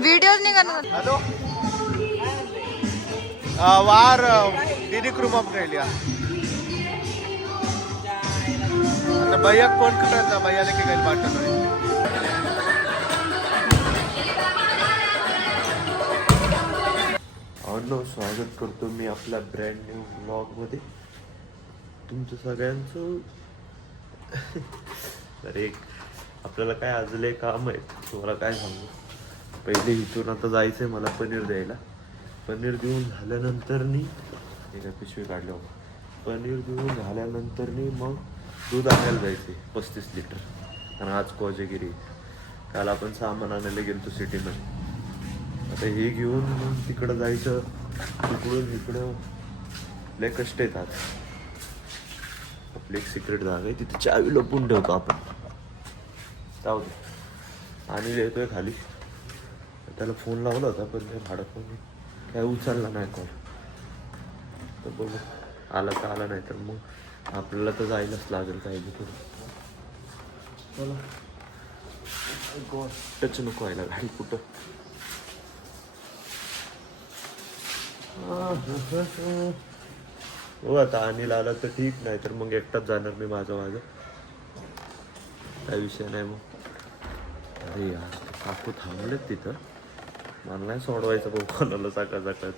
Video निघाला. Hello वार दीदी कृपम केली आता भैया फोन करायचा भैया लेके काही पाठवलं. स्वागत करतो मी आपल्या ब्रँड न्यू व्लॉग मध्ये तुमचं सगळ्यांचं. तर एक आपल्याला काय आज लय काम आहे तुम्हाला काय सांगू. पहिले इथून आता जायचंय मला पनीर द्यायला. पनीर देऊन झाल्यानंतर एका पिशवी काढली पनीर देऊन झाल्यानंतर मग दूध आणायला जायचे 35 लिटर. आणि आज कोजागिरी काल आपण सामान आणायला गेलो सिटीमध्ये. आता हे घेऊन मग तिकडं जायचं. तिकडून इकडं लय कष्ट येतात. आपली एक सिक्रेट जागा आहे तिथे चावी लपून ठेवतो आपण. जाऊ दे आणि येतोय खाली. त्याला फोन लावला होता पण ते भाडं पण काय उचलला नाही कॉल. तर बघू आला तर आला नाही तर मग आपल्याला तर जायलाच लागेल काही थोडं. चला टच नको व्हायला गाडी कुठं. हो आता अनिल आला तर ठीक नाही तर मग एकटाच जाणार मी माझं काय विषय नाही मग. अरे यार काकू थांबलेत तिथं. मला नाही सोडवायचं भाऊ कोणाला सकाळचं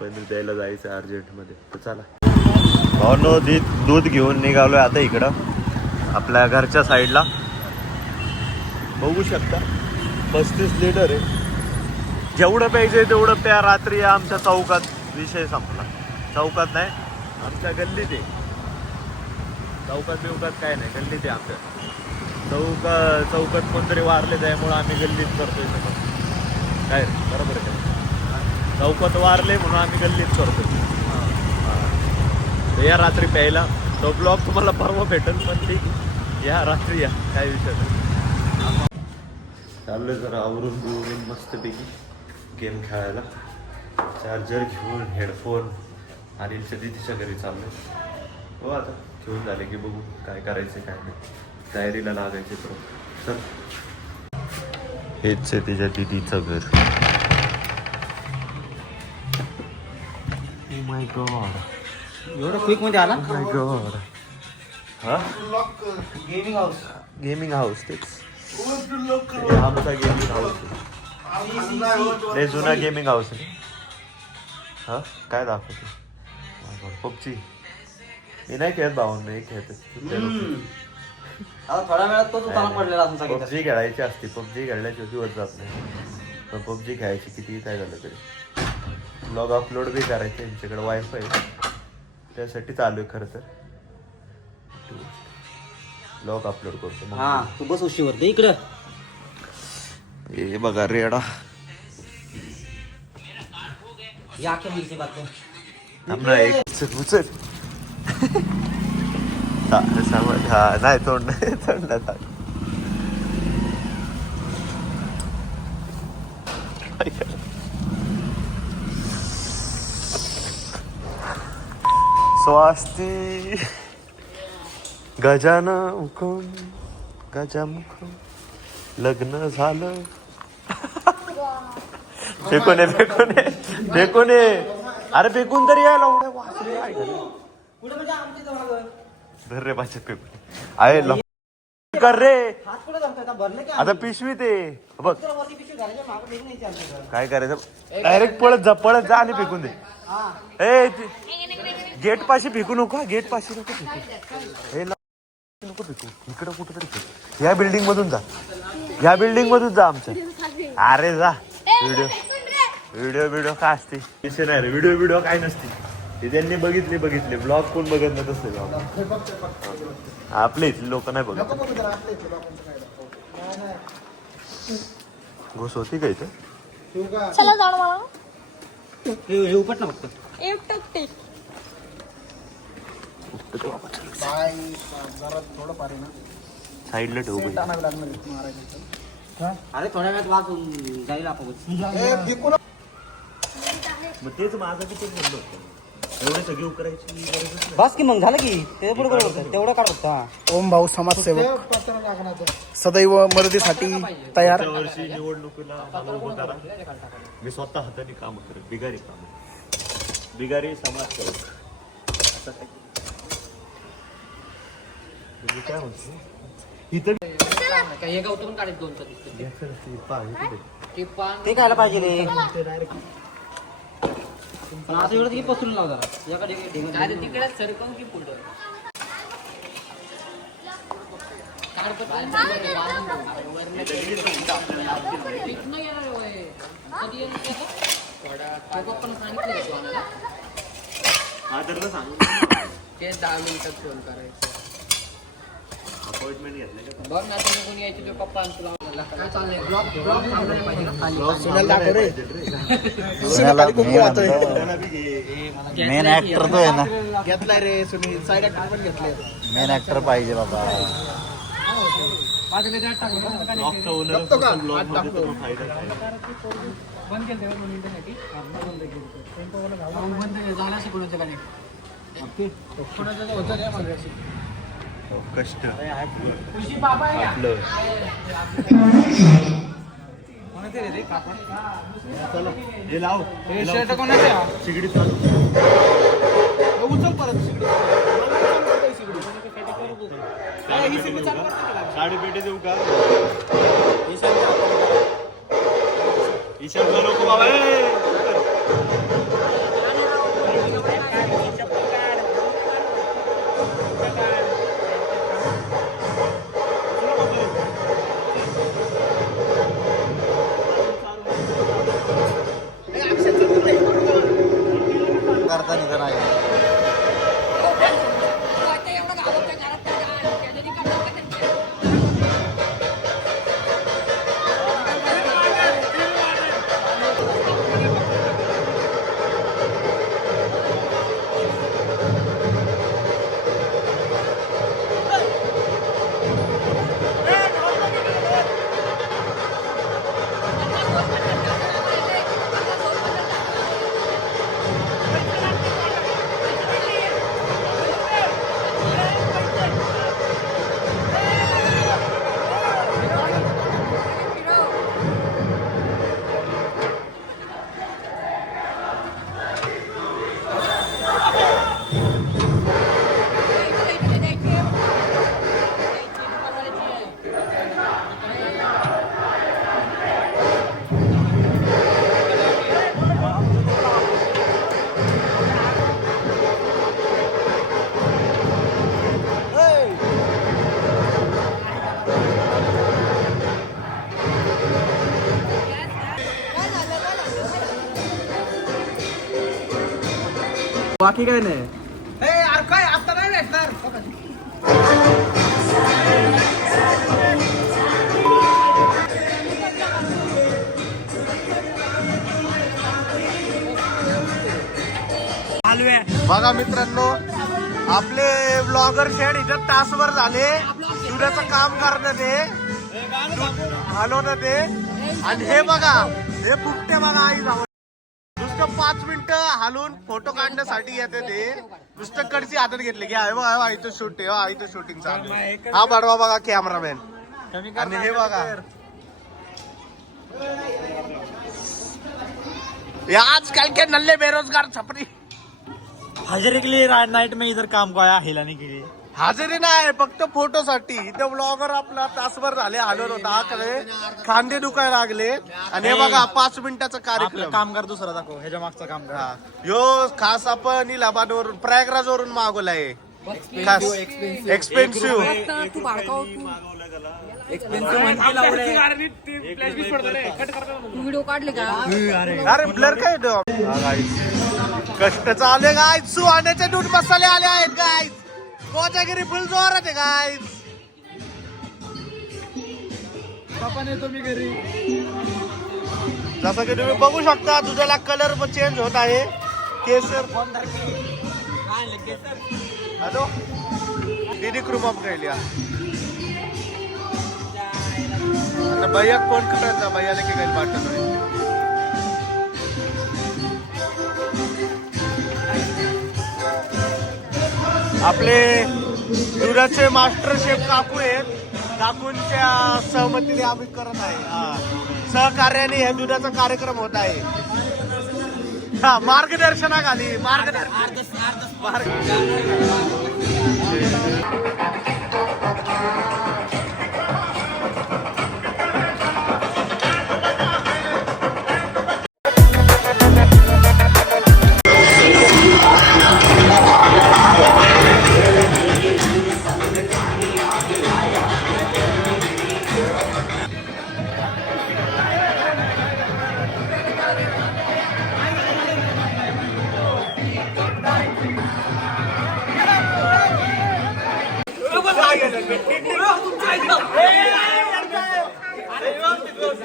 पनीर द्यायला जायचं अर्जंटमध्ये. तर चला दूध घेऊन निघालोय आता इकडं आपल्या घरच्या साईडला. बघू शकता 35 लिटर आहे. जेवढं प्यायचं तेवढं प्या. रात्री आमच्या चौकात विषय संपला. चौकात नाही आमच्या गल्लीत आहे. चौकात बिवकात काय नाही गल्लीत आहे आमच्या. चौकात कोणतरी वारले त्यामुळं आम्ही गल्लीत करतोय सगळं. काय बरोबर आहे. चौकात वारले म्हणून आम्ही गल्लीत करतोय. या रात्री प्यायला. तो ब्लॉग तुम्हाला परवा भेटेल पण ठीक या रात्री या काय विषय नाही. चाललोय जरा आवरून बिवरून मस्तपैकी गेम खेळायला. चार्जर घेऊन हेडफोन अनिलच्या दिदीच्या घरी चाललोय. हो आता घेऊन झाले की बघू काय करायचं काय नाही. तयारीला लागायचे तर चल. हेच आहे तिच्या दिदीचं घर. ओ माय गॉड एवढं क्विक मध्ये आला. माय गॉड. हा गेमिंग हाऊस तेच आमचा गेमिंग हाऊस लय जुना गेमिंग हाऊस आहे. हा काय दाखवतो पबजी. मी नाही खेळत भाऊन नाही खेळत. थोड्या वेळात तो पडलेला असून पबजी खेळायची असते. पबजी खेळण्याची दिवस जात नाही पण पबजी खेळायची किती काय झालं तरी. ब्लॉग अपलोड बी करायचे त्यांच्याकडे वायफाय त्यासाठी चालू आहे खरं तर. ब्लॉग अपलोड करतो. हा तू बस उशीवर ते इकडं. हे बघा रेडा या के मिलते बात आमना एक उचल समज. हा नाही तोंड स्वास्ती गजाना हुकम गजामुखम लग्न झालं. फेकून अरे फेकून तरी यायला धर रे पाचशे फेकून आहे कर रे. आता पिशवी ते बघ काय करायचं. डायरेक्ट पळत जा आणि फेकून दे. ए गेट पाशी फेकू नको. गेट पाशी नको फेकू. हे नको फेकू. इकडं कुठं तरी फेकू. या बिल्डिंग मधून जा आमच्या. अरे जा. व्हिडिओ काय असते विषय नाही रे. व्हिडिओ काय नसते. ते त्यांनी बघितले ब्लॉग कोण बघत नाही तसं. आपले इथले लोक नाही बघत. घोष होती का इथे. चला जाऊ मला. हे उपट ना फक्त साईडला ठेवू. अरे थोड्या वेळात वाचून जाईल आपण. मग तेच माझं किती म्हणलं होतं एवढे सगळे उकरायची गरजच नाही. बस की मग झालं की ते पुढे बरोबर तेवढं काढ फक्त हा. ओम भाऊ समाजसेवक सदैव मदतीसाठी तयार. पुढच्या वर्षी निवडणुकीला मला उभं करा. मी स्वतः हाताने काम करेन. बिगारी काम, बिगारी समाजसेवक. असं काय तुम्ही काय म्हणतो इथं हे गवतं पण काढायचं 2 ते खायला पाहिजे रे. पण आता एवढं की पसरून लाव जरा एका ठिकाणी तिकडे सरकवून की पुढं आदरला सांगू ते 10 मिनिटात फोन करायचं. अपॉइंटमेंट घेतलं का? बघ ना तुम्ही कोणी यायचे तो पप्पा तुला काय चाललंय ब्लॉग थांबवायला पाहिजे ना खाली. सुनाला दाखव रे. सुनेला कुंकू वाहतोय. मेन ऍक्टर तो आहे ना. घेतलाय रे सुनील. साईड ऍक्टर पण घेतलंय. मेन ऍक्टर पाहिजे बाबा. ब्लॉगचा ओनर टाकतो का? ब्लॉग आज मध्ये टाकतो. तो फायदा काय? बंद केलं तेव्हा म्हणून त्यासाठी बंद झाला शिकवण्याचं कनेक्ट कोणाचं होतं रे मागाशी. कष्ट खुशी बाबा आहे का? आपलं कोणाचं रे काका? चला हे लाव हे लाव. शर्ट कोणाचं आहे? शिगडी चालू. उचल परत शिगडी. साडी पेटे देऊ का? ईशान का नको बाबा. करता निघा नाही. बाकी काय नाही. काय आता नाही भेटणार. बघा मित्रांनो, आपले ब्लॉगर शेड इथं तासभर झाले दुधाचं काम करणं ते हलवणं ते. आणि हे बघा हे फुकटे बघा आई जावं. नुसतं 5 मिनिटं हलवून फोटो काढण्यासाठी येते ते. नुसतं कडची हातात घेतले की इथं शूट आहे, इथं शूटिंग चालू आहे. हा बडवा बघा कॅमेरामॅन. आणि हे बघा ये आजकल के नल्ले बेरोजगार छपरी. हाजिरी के लिए नाइट में इधर काम को आया हिलाने के लिए. हाजरी नाही फक्त फोटोसाठी. इथं ब्लॉगर आपला तासभर झाले हलवत होता. आकडे खांदे दुखायला लागले. आणि हे बघा 5 मिनिटाचा कार्यक्रम. कामगार दुसरा दाखव ह्याच्या मागचा कामगार. हा. यो खास आपण इलाहाबाद वरून प्रयागराज वरून मागवलाय. खास एक्सपेन्सिव्ह. व्हिडिओ काढले का? अरे ब्लर काय तो? हा, guys. कष्ट चालू आहे गाईज. सुहाण्याचे दूध मसाले आले आहेत गाईज. कोजागिरी फुल जोरात आहे गाईज. जसं की तुम्ही बघू शकता दुधाला कलर चेंज होत आहे. केसर हॅलो दीदी क्रूम अप लिया. आता भैया फोन करायचा. भैयाला की काही पाठवतोय. आपले दुधाचे मास्टर शेफ काकू आहेत. काकूंच्या सहमतीने आम्ही करत आहे. सहकार्याने हे दुधाचा कार्यक्रम होत आहे. हा, मार्गदर्शनाखाली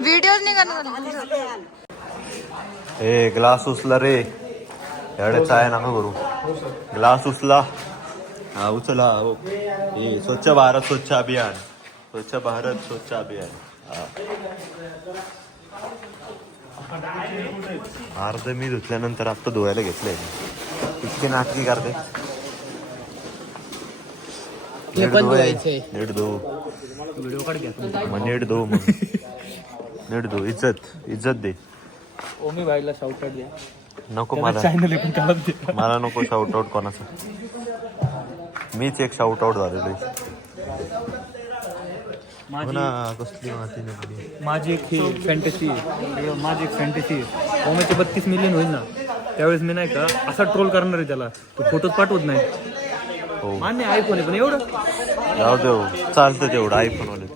व्हिडिओ निघाला. ए ग्लास उचला रे, एवढे चाय नका करू. ग्लास उचला. हा उचला. हो. हे स्वच्छ भारत स्वच्छ अभियान, स्वच्छ भारत स्वच्छ अभियान. अर्ध मी धुतल्यानंतर आता धुवायला घेतलंय. इतकी नाटकी करते. नीट धु. मग नीट धु. मग नीट धु. इज्जत दे. ओमी भाईला शाउट आउट द्या. नको मला, मला नको शाउट आउट कोणाचं. मीच एक शाउट आउट झालेलो आहे. कसली माती निघाली. माझी एक ही फॅन्टसी आहे. माझी एक फॅन्टसी आहे. ओमीचे 32 मिलियन होईल ना, त्यावेळेस मी नाही का असा ट्रोल करणार आहे त्याला. तो फोटोच पाठवत नाही. हो मान्य आयफोन आहे पण एवढं जाऊ देऊ, चालतं तेवढं आयफोन वाले.